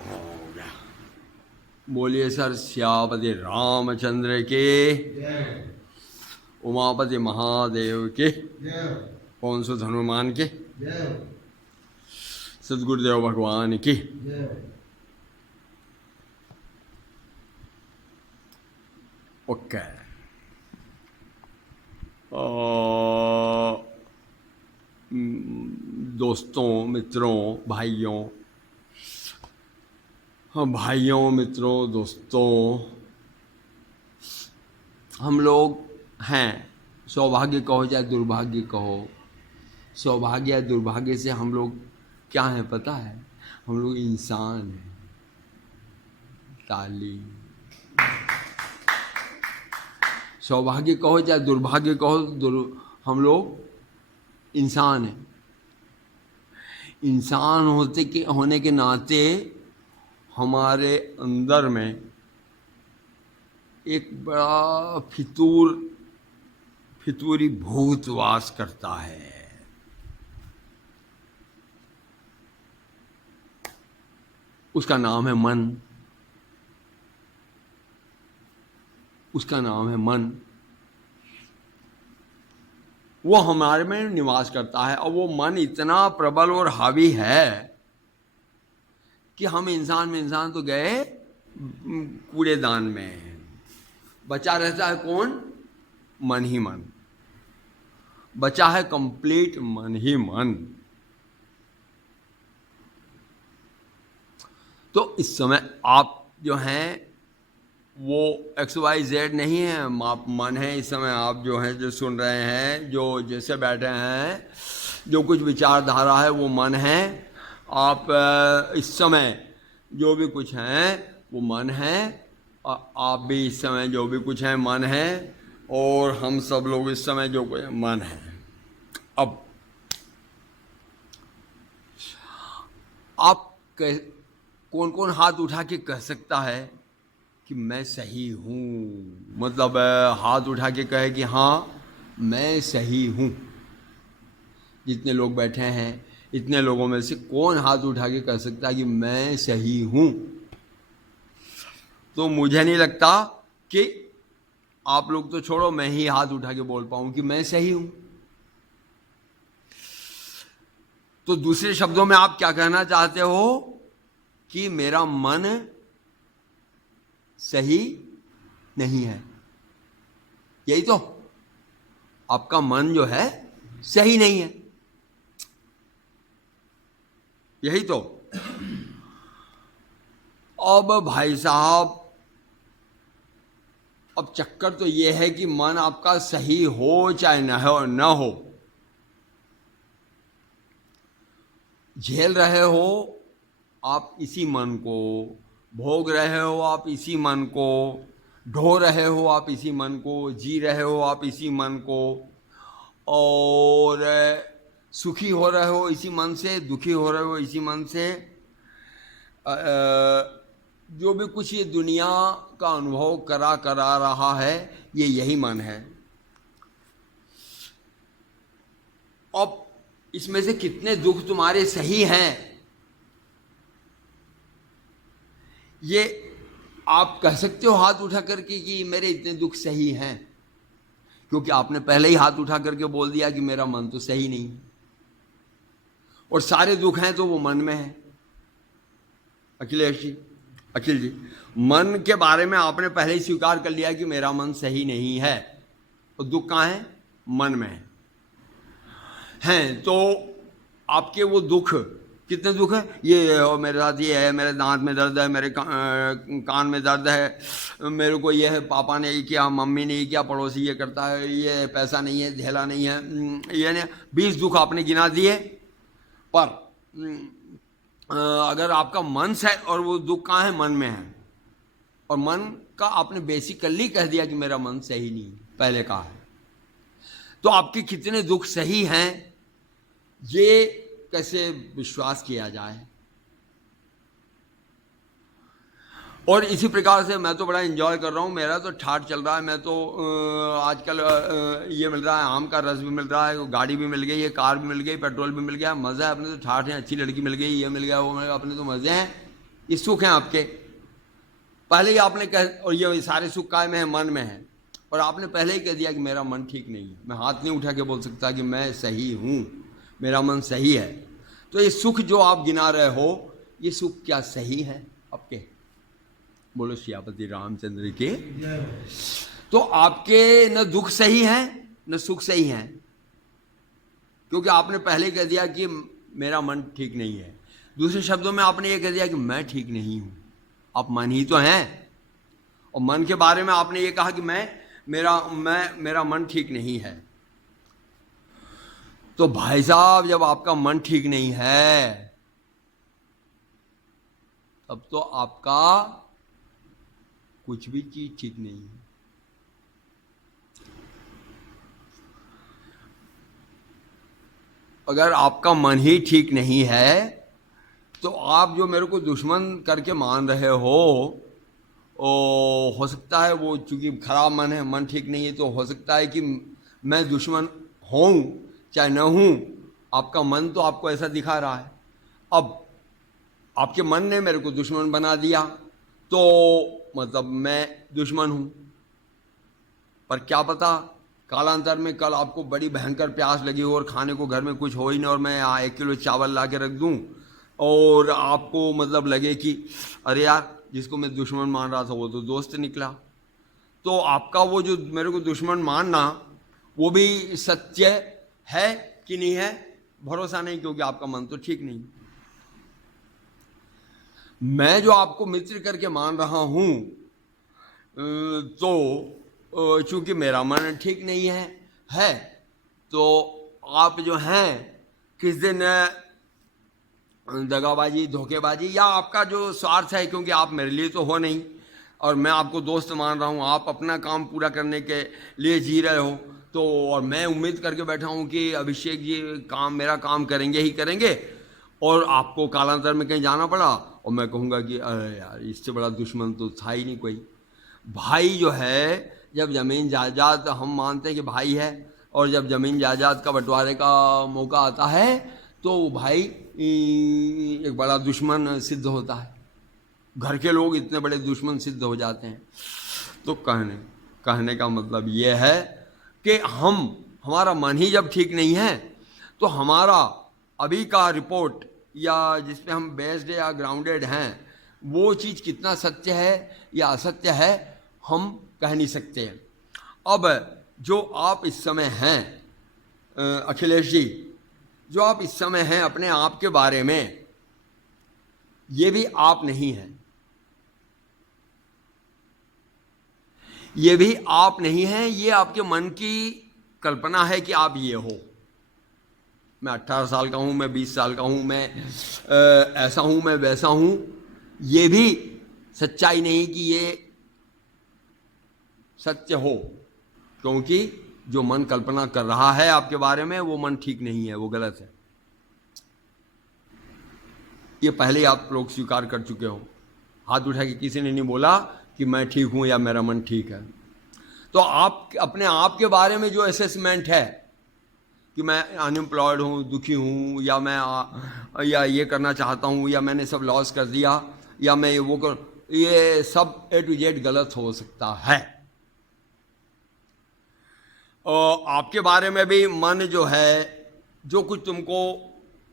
हो गया। बोलिए सर श्यापति रामचंद्र के, उमापति महादेव के, कौन सो हनुमान के, सदगुरुदेव भगवान की। ओके। दोस्तों, मित्रों, भाइयों, भाइयों, मित्रों, दोस्तों, हम लोग हैं, सौभाग्य कहो या दुर्भाग्य कहो, सौभाग्य या दुर्भाग्य से हम लोग क्या हैं पता है? हम लोग इंसान हैं। ताली। सौभाग्य कहो या दुर्भाग्य कहो, हम लोग इंसान हैं। इंसान होने के नाते हमारे अंदर में एक बड़ा फितूरी भूत वास करता है। उसका नाम है मन। उसका नाम है मन। वो हमारे में निवास करता है और वो मन इतना प्रबल और हावी है कि हम इंसान में इंसान तो गए कूड़ेदान में। बचा रहता है कौन? मन ही मन। बचा है कंप्लीट मन ही मन। तो इस समय आप जो हैं वो XYZ नहीं है, आप मन है। इस समय आप जो हैं, जो सुन रहे हैं, जो जैसे बैठे हैं, जो कुछ विचारधारा है वो मन है। आप इस समय जो भी कुछ हैं वो मन है, और आप भी इस समय जो भी कुछ हैं मन है, और हम सब लोग इस समय जो कुछ मन है। अब आप कौन कौन हाथ उठा के कह सकता है कि मैं सही हूँ? मतलब हाथ उठा के कहे कि हाँ मैं सही हूँ। जितने लोग बैठे हैं, इतने लोगों में से कौन हाथ उठा के कह सकता है कि मैं सही हूँ? तो मुझे नहीं लगता कि आप लोग तो छोड़ो, मैं ही हाथ उठा के बोल पाऊँ कि मैं सही हूँ। तो दूसरे शब्दों में आप क्या कहना चाहते हो कि मेरा मन सही नहीं है। यही तो, आपका मन जो है सही नहीं है। यही तो। अब भाई साहब, अब चक्कर तो ये है कि मन आपका सही हो चाहे न हो, झेल रहे हो आप इसी मन को, भोग रहे हो आप इसी मन को, ढो रहे हो आप इसी मन को, जी रहे हो आप इसी मन को, और सुखी हो रहे हो इसी मन से, दुखी हो रहे हो इसी मन से। जो भी कुछ ये दुनिया का अनुभव करा रहा है, ये यही मन है। अब इसमें से कितने दुख तुम्हारे सही हैं, ये आप कह सकते हो हाथ उठा करके कि मेरे इतने दुख सही हैं, क्योंकि आपने पहले ही हाथ उठा करके बोल दिया कि मेरा मन तो सही नहीं, और सारे दुख हैं तो वो मन में है। अखिलेश जी, अखिल जी, मन के बारे में आपने पहले ही स्वीकार कर लिया कि मेरा मन सही नहीं है, और दुख कहाँ है? मन में हैं। तो आपके वो दुख, कितने दुख हैं? ये मेरे साथ ये है, मेरे दांत में दर्द है, मेरे कान में दर्द है, मेरे को ये है, पापा ने ये किया, मम्मी ने ये किया, पड़ोसी ये करता है, ये पैसा नहीं है, झेला नहीं है, ये नहीं। 20 दुख आपने गिना दिए। पर अगर आपका मन है और वो दुख कहाँ है? मन में है। और मन का आपने बेसिकली कह दिया कि मेरा मन सही नहीं, पहले कहा है। तो आपके कितने दुख सही हैं, ये कैसे विश्वास किया जाए? और इसी प्रकार से मैं तो बड़ा एंजॉय कर रहा हूँ, मेरा तो ठाठ चल रहा है। मैं तो आजकल ये मिल रहा है, आम का रस भी मिल रहा है, गाड़ी भी मिल गई है, कार भी मिल गई, पेट्रोल भी मिल गया, मज़ा है। अपने तो ठाठ है, अच्छी लड़की मिल गई, ये मिल गया, वो मिल गया, अपने तो मज़े हैं। ये सुख हैं आपके। पहले ही आपने कह, और ये सारे सुख काय में है, मन में है, और आपने पहले ही कह दिया कि मेरा मन ठीक नहीं है। मैं हाथ नहीं उठा के बोल सकता कि मैं सही हूँ, मेरा मन सही है। तो ये सुख जो आप गिना रहे हो, ये सुख क्या सही है आपके? बोलो सियापति रामचंद्र के। तो आपके न दुख सही है न सुख सही है, क्योंकि आपने पहले कह दिया कि मेरा मन ठीक नहीं है। दूसरे शब्दों में आपने ये कह दिया कि मैं ठीक नहीं हूं। आप मन ही तो हैं, और मन के बारे में आपने ये कहा कि मेरा मन ठीक नहीं है। तो भाई साहब, जब आपका मन ठीक नहीं है, तब तो आपका कुछ भी चीज ठीक नहीं है। अगर आपका मन ही ठीक नहीं है, तो आप जो मेरे को दुश्मन करके मान रहे हो सकता है वो, चूंकि खराब मन है, मन ठीक नहीं है, तो हो सकता है कि मैं दुश्मन हूं चाहे न हूं। आपका मन तो आपको ऐसा दिखा रहा है। अब आपके मन ने मेरे को दुश्मन बना दिया, तो मतलब मैं दुश्मन हूं। पर क्या पता कालांतर में कल आपको बड़ी भयंकर प्यास लगी हो और खाने को घर में कुछ हो ही नहीं, और मैं 1 किलो चावल ला के रख दूं, और आपको मतलब लगे कि अरे यार, जिसको मैं दुश्मन मान रहा था वो तो दोस्त निकला। तो आपका वो जो मेरे को दुश्मन मानना, वो भी सत्य है कि नहीं है, भरोसा नहीं, क्योंकि आपका मन तो ठीक नहीं। मैं जो आपको मित्र करके मान रहा हूं, तो चूंकि मेरा मन ठीक नहीं है, तो आप जो हैं किस दिन दगाबाजी, धोखेबाजी, या आपका जो स्वार्थ है, क्योंकि आप मेरे लिए तो हो नहीं, और मैं आपको दोस्त मान रहा हूँ, आप अपना काम पूरा करने के लिए जी रहे हो, तो और मैं उम्मीद करके बैठा हूँ कि अभिषेक जी मेरा काम करेंगे ही करेंगे, और आपको कालांतर में कहीं जाना पड़ा, और मैं कहूँगा कि अरे यार, इससे बड़ा दुश्मन तो था ही नहीं कोई। भाई जो है, जब ज़मीन जायदाद हम मानते हैं कि भाई है, और जब ज़मीन जायदाद का बंटवारे का मौका आता है, तो भाई एक बड़ा दुश्मन सिद्ध होता है। घर के लोग इतने बड़े दुश्मन सिद्ध हो जाते हैं। तो कहने का मतलब ये है कि हमारा मन ही जब ठीक नहीं है, तो हमारा अभी का रिपोर्ट या जिस पे हम बेस्ड या ग्राउंडेड हैं, वो चीज़ कितना सत्य है या असत्य है, हम कह नहीं सकते हैं। अब जो आप इस समय हैं अखिलेश जी, जो आप इस समय हैं अपने आप के बारे में, ये भी आप नहीं हैं, ये भी आप नहीं हैं, ये आपके मन की कल्पना है कि आप ये हो। मैं 18 साल का हूं, मैं 20 साल का हूं, मैं ऐसा हूं, मैं वैसा हूं, ये भी सच्चाई नहीं कि ये सत्य हो, क्योंकि जो मन कल्पना कर रहा है आपके बारे में, वो मन ठीक नहीं है, वो गलत है। ये पहले आप लोग स्वीकार कर चुके हो। हाथ उठा के किसी ने नहीं बोला कि मैं ठीक हूं या मेरा मन ठीक है। तो आप अपने आप के बारे में जो असेसमेंट है कि मैं अनएम्प्लॉयड हूँ, दुखी हूँ, या मैं या ये करना चाहता हूँ, या मैंने सब लॉस कर दिया, या मैं ये वो कर, ये सब A to Z गलत हो सकता है। और आपके बारे में भी मन जो है, जो कुछ तुमको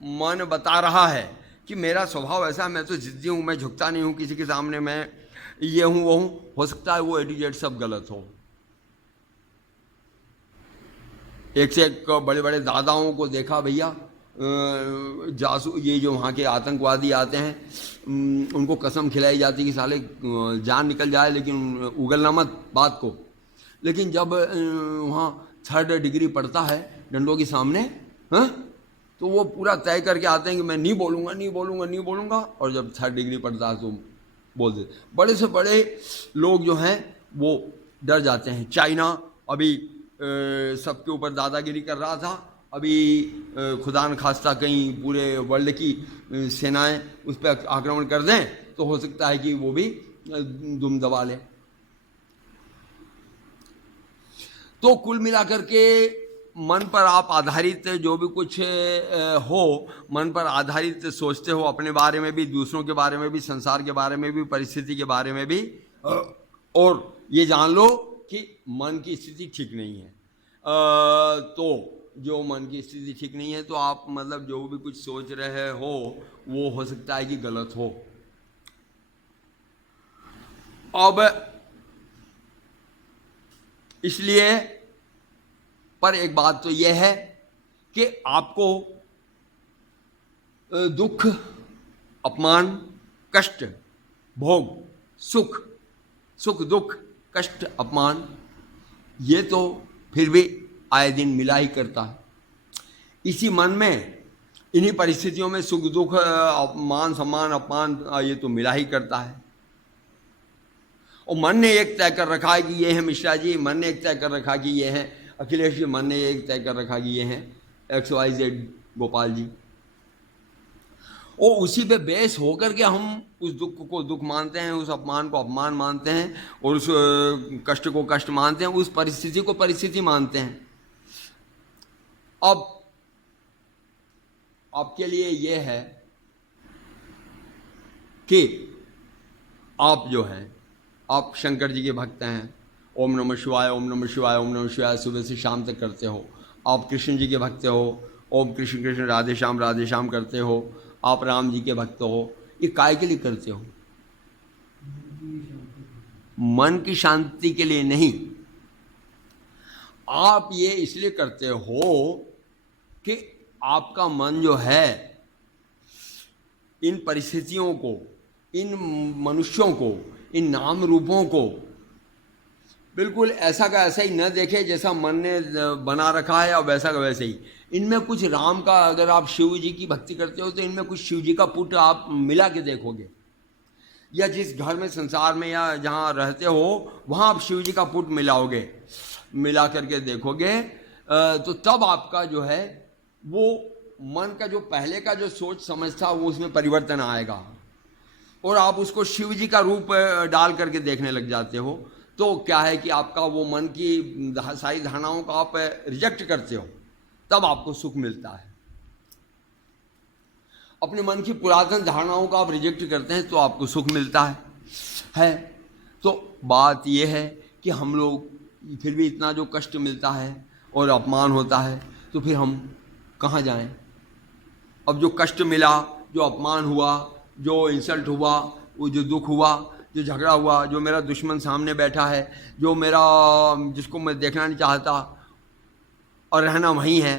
मन बता रहा है कि मेरा स्वभाव ऐसा है, मैं तो जिद्दी हूँ, मैं झुकता नहीं हूँ किसी के सामने, मैं ये हूँ वो हूँ, हो सकता है वो A to Z सब गलत हो। एक से एक बड़े बड़े दादाओं को देखा भैया, ये जो वहाँ के आतंकवादी आते हैं, उनको कसम खिलाई जाती कि साले जान निकल जाए, लेकिन उगलना मत बात को। लेकिन जब वहाँ 3rd डिग्री पड़ता है डंडों के सामने, हाँ, तो वो पूरा तय करके आते हैं कि मैं नहीं बोलूँगा, नहीं बोलूँगा, नहीं बोलूँगा, और जब 3rd डिग्री पड़ता है तो बोल देते। बड़े से बड़े लोग जो हैं वो डर जाते हैं। चाइना अभी सबके ऊपर दादागिरी कर रहा था, अभी खुदा न खास्ता कहीं पूरे वर्ल्ड की सेनाएं उस पर आक्रमण कर दें, तो हो सकता है कि वो भी दुम दबा ले। तो कुल मिलाकर के मन पर आप आधारित जो भी कुछ हो, मन पर आधारित सोचते हो, अपने बारे में भी, दूसरों के बारे में भी, संसार के बारे में भी, परिस्थिति के बारे में भी, और ये जान लो कि मन की स्थिति ठीक नहीं है। तो जो मन की स्थिति ठीक नहीं है, तो आप मतलब जो भी कुछ सोच रहे हो वो हो सकता है कि गलत हो। अब इसलिए पर एक बात तो यह है कि आपको दुख, अपमान, कष्ट, भोग, सुख, सुख दुख, कष्ट, अपमान, ये तो फिर भी आए दिन मिला ही करता है। इसी मन में, इन्हीं परिस्थितियों में सुख दुख, मान सम्मान, अपमान, ये तो मिला ही करता है। और मन ने एक तय कर रखा है कि ये है मिश्रा जी, मन ने एक तय कर रखा कि ये है अखिलेश जी, मन ने एक तय कर रखा कि ये हैं XYZ गोपाल जी। और उसी पे बेस होकर के हम उस दुख को दुख मानते हैं, उस अपमान को अपमान मानते हैं, और उस कष्ट को कष्ट मानते हैं, उस परिस्थिति को परिस्थिति मानते हैं। अब आपके लिए ये है कि आप जो हैं, आप शंकर जी के भक्त हैं, ओम नमः शिवाय, ओम नमः शिवाय, ओम नमः शिवाय सुबह से शाम तक करते हो। आप कृष्ण जी के भक्त हो, ओम कृष्ण कृष्ण राधे श्याम करते हो। आप राम जी के भक्त हो। ये काय के लिए करते हो? मन की शांति के लिए नहीं। आप ये इसलिए करते हो कि आपका मन जो है इन परिस्थितियों को, इन मनुष्यों को, इन नाम रूपों को बिल्कुल ऐसा का ऐसा ही न देखे जैसा मन ने बना रखा है, और वैसा का वैसे ही। इनमें कुछ राम का, अगर आप शिव जी की भक्ति करते हो तो इनमें कुछ शिव जी का पुट आप मिला के देखोगे, या जिस घर में, संसार में, या जहाँ रहते हो वहाँ आप शिव जी का पुट मिलाओगे, मिला करके देखोगे, तो तब आपका जो है वो मन का जो पहले का जो सोच समझ था वो उसमें परिवर्तन आएगा, और आप उसको शिव जी का रूप डाल करके देखने लग जाते हो। तो क्या है कि आपका वो मन की सारी धारणाओं को आप रिजेक्ट करते हो, तब आपको सुख मिलता है। अपने मन की पुरातन धारणाओं को आप रिजेक्ट करते हैं तो आपको सुख मिलता है। तो बात यह है कि हम लोग फिर भी इतना जो कष्ट मिलता है और अपमान होता है, तो फिर हम कहाँ जाएं? अब जो कष्ट मिला, जो अपमान हुआ, जो इंसल्ट हुआ, वो जो दुख हुआ, जो झगड़ा हुआ, जो मेरा दुश्मन सामने बैठा है, जो मेरा, जिसको मैं देखना नहीं चाहता और रहना वहीं है,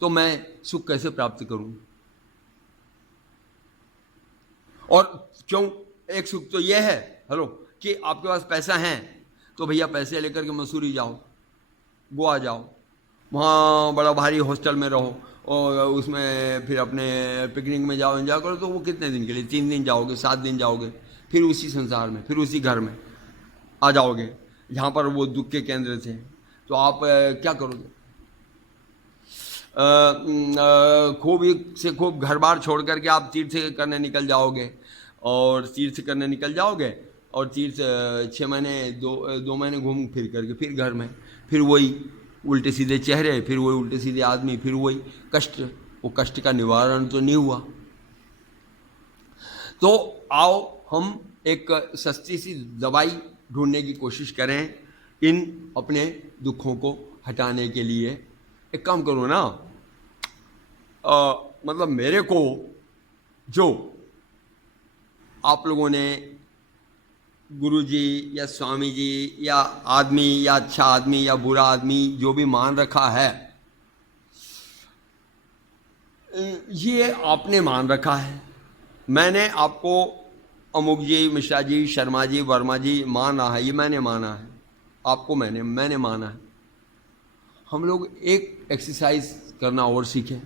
तो मैं सुख कैसे प्राप्त करूं? और क्यों? एक सुख तो यह है, हेलो, कि आपके पास पैसा है तो भैया पैसे लेकर के मसूरी जाओ, गोवा जाओ, वहाँ बड़ा भारी हॉस्टल में रहो, और उसमें फिर अपने पिकनिक में जाओ, एंजॉय करो। तो वो कितने दिन के लिए? 3 दिन जाओगे, 7 दिन जाओगे, फिर उसी संसार में, फिर उसी घर में आ जाओगे जहाँ पर वो दुख के केंद्र थे। तो आप क्या करोगे? खूब से खूब घर बार छोड़ करके आप तीर्थ करने निकल जाओगे, और तीर्थ करने निकल जाओगे, और तीर्थ 6 महीने 2 महीने घूम फिर करके फिर घर में, फिर वही उल्टे सीधे चेहरे, फिर वही उल्टे सीधे आदमी, फिर वही कष्ट। वो कष्ट का निवारण तो नहीं हुआ। तो आओ हम एक सस्ती सी दवाई ढूंढने की कोशिश करें इन अपने दुखों को हटाने के लिए। एक काम करो ना, मतलब मेरे को जो आप लोगों ने गुरुजी या स्वामी जी या आदमी या अच्छा आदमी या बुरा आदमी जो भी मान रखा है, ये आपने मान रखा है। मैंने आपको अमुक जी, मिश्रा जी, शर्मा जी, वर्मा जी माना है, ये मैंने माना है। आपको मैंने माना है। हम लोग एक एक्सरसाइज करना और सीखें।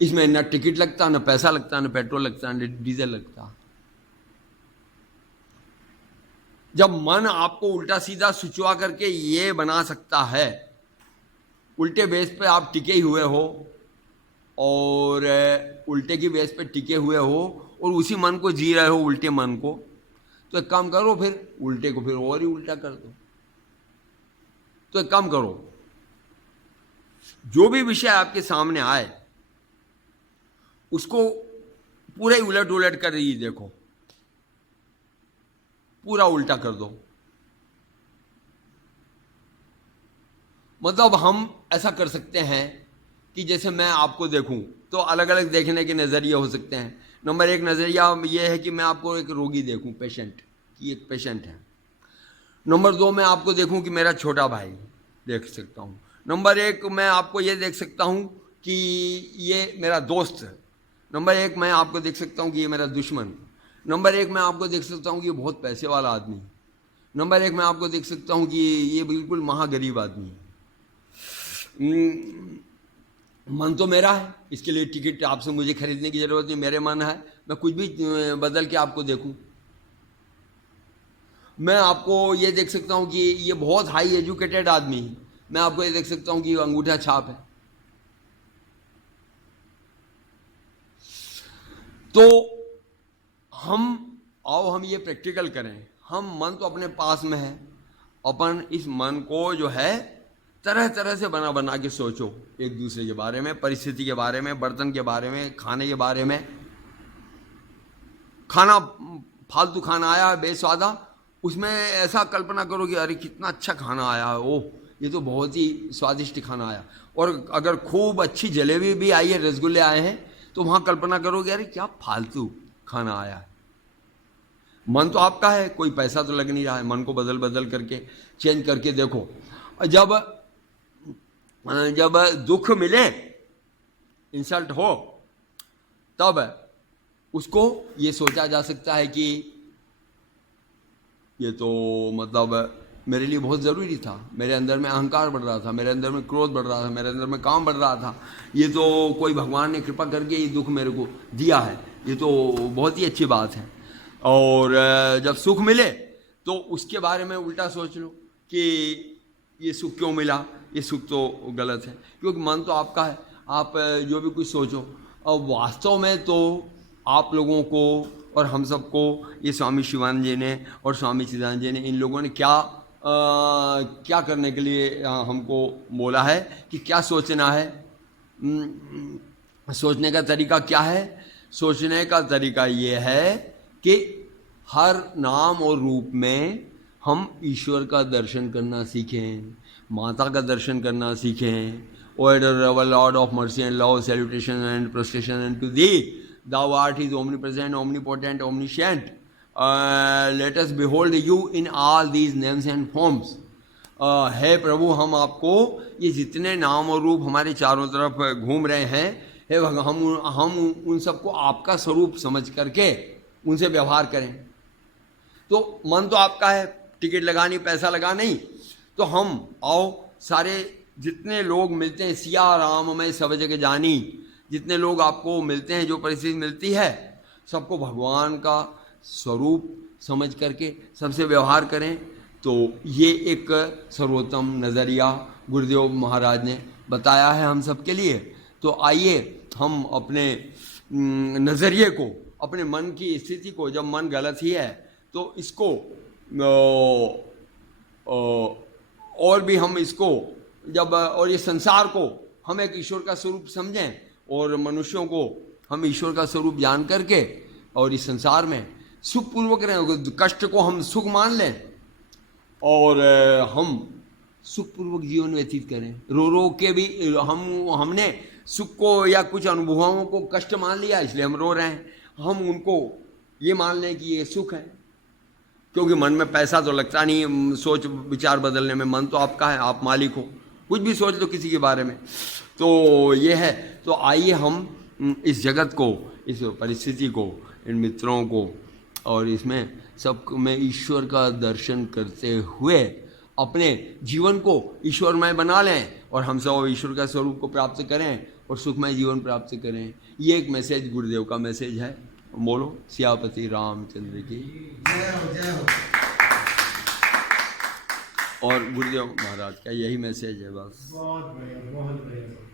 इसमें न टिकट लगता, न पैसा लगता, न पेट्रोल लगता, न डीजल लगता। जब मन आपको उल्टा सीधा सुचवा करके ये बना सकता है, उल्टे बेस पे आप टिके हुए हो, और उल्टे की बेस पे टिके हुए हो, और उसी मन को जी रहे हो, उल्टे मन को, तो एक काम करो, फिर उल्टे को फिर और ही उल्टा कर दो। तो एक काम करो, जो भी विषय आपके सामने आए उसको पूरा ही उलट उलट कर ही देखो, पूरा उल्टा कर दो। मतलब हम ऐसा कर सकते हैं कि जैसे मैं आपको देखूं तो अलग अलग देखने के नज़रिए हो सकते हैं। नंबर एक नज़रिया ये है कि मैं आपको एक रोगी देखूं, पेशेंट, कि एक पेशेंट है। नंबर दो, मैं आपको देखूं कि मेरा छोटा भाई देख सकता हूं। नंबर एक, मैं आपको ये देख सकता हूं कि ये मेरा दोस्त है। नंबर एक, मैं आपको देख सकता हूं कि ये मेरा दुश्मन। नंबर एक, मैं आपको देख सकता हूं कि ये बहुत पैसे वाला आदमी। नंबर एक, मैं आपको देख सकता हूं कि ये बिल्कुल महागरीब आदमी है। मन तो मेरा है, इसके लिए टिकट आपसे मुझे खरीदने की जरूरत नहीं, मेरे मन है, मैं कुछ भी बदल के आपको देखूं। मैं आपको ये देख सकता हूं कि ये बहुत हाई एजुकेटेड आदमी है, मैं आपको ये देख सकता हूं कि ये अंगूठा छाप है। तो हम ये प्रैक्टिकल करें। हम मन तो अपने पास में है, अपन इस मन को जो है तरह तरह से बना बना के सोचो, एक दूसरे के बारे में, परिस्थिति के बारे में, बर्तन के बारे में, खाने के बारे में। खाना फालतू खाना आया है बेस्वादा, उसमें ऐसा कल्पना करो कि अरे कितना अच्छा खाना आया है, ओह ये तो बहुत ही स्वादिष्ट खाना आया। और अगर खूब अच्छी जलेबी भी आई है, रसगुल्ले आए हैं, तो वहाँ कल्पना करोगे अरे क्या फालतू खाना आया है। मन तो आपका है, कोई पैसा तो लग नहीं रहा है। मन को बदल बदल करके चेंज करके देखो। जब दुख मिले, इंसल्ट हो, तब उसको ये सोचा जा सकता है कि ये तो मतलब मेरे लिए बहुत ज़रूरी था, मेरे अंदर में अहंकार बढ़ रहा था, मेरे अंदर में क्रोध बढ़ रहा था, मेरे अंदर में काम बढ़ रहा था, ये तो कोई भगवान ने कृपा करके ये दुख मेरे को दिया है, ये तो बहुत ही अच्छी बात है। और जब सुख मिले तो उसके बारे में उल्टा सोच लो कि ये सुख क्यों मिला, ये सुख तो गलत है, क्योंकि मन तो आपका है। आप जो भी कुछ सोचो, और वास्तव में तो आप लोगों को और हम सबको ये स्वामी शिवानंद जी ने और स्वामी चिदानंद जी ने, इन लोगों ने क्या करने के लिए हमको बोला है कि क्या सोचना है। सोचने का तरीका क्या है? सोचने का तरीका ये है कि हर नाम और रूप में हम ईश्वर का दर्शन करना सीखें, माता का दर्शन करना सीखें। O ever Lord of mercy and love, salutation and prostration unto thee. Thou art his omnipresent, omnipotent, omniscient. Let us behold you in all these names and forms. हे प्रभु, हम आपको ये जितने नाम और रूप हमारे चारों तरफ घूम रहे हैं, हे हम उन सबको आपका स्वरूप समझ करके उनसे व्यवहार करें। तो मन तो आपका है, टिकट लगानी, पैसा लगा नहीं, तो हम आओ, सारे जितने लोग मिलते हैं, सिया राम मैं सब जगह जानी, जितने लोग आपको मिलते हैं, जो परिस्थिति मिलती है, सबको भगवान का स्वरूप समझ करके सबसे व्यवहार करें। तो ये एक सर्वोत्तम नज़रिया गुरुदेव महाराज ने बताया है हम सब के लिए। तो आइए हम अपने नज़रिए को, अपने मन की स्थिति को, जब मन गलत ही है तो इसको और भी हम इसको और ये संसार को हम एक ईश्वर का स्वरूप समझें, और मनुष्यों को हम ईश्वर का स्वरूप जान करके और इस संसार में सुखपूर्वक रहें। कष्ट को हम सुख मान लें और हम सुखपूर्वक जीवन व्यतीत करें। रो रो के भी हमने सुख को या कुछ अनुभवों को कष्ट मान लिया, इसलिए हम रो रहे हैं। हम उनको ये मान लें कि ये सुख है, क्योंकि मन में पैसा तो लगता नहीं सोच विचार बदलने में। मन तो आपका है, आप मालिक हो, कुछ भी सोच लो किसी के बारे में। तो ये है। तो आइए हम इस जगत को, इस परिस्थिति को, इन मित्रों को और इसमें सब में ईश्वर का दर्शन करते हुए अपने जीवन को ईश्वरमय बना लें, और हम सब ईश्वर का स्वरूप को प्राप्त करें और सुखमय जीवन प्राप्त करें। ये एक मैसेज गुरुदेव का मैसेज है। बोलो सियापति रामचंद्र की जय हो, जय हो। और गुरुदेव महाराज का यही मैसेज है बस। बहुत बढ़िया, बहुत बढ़िया।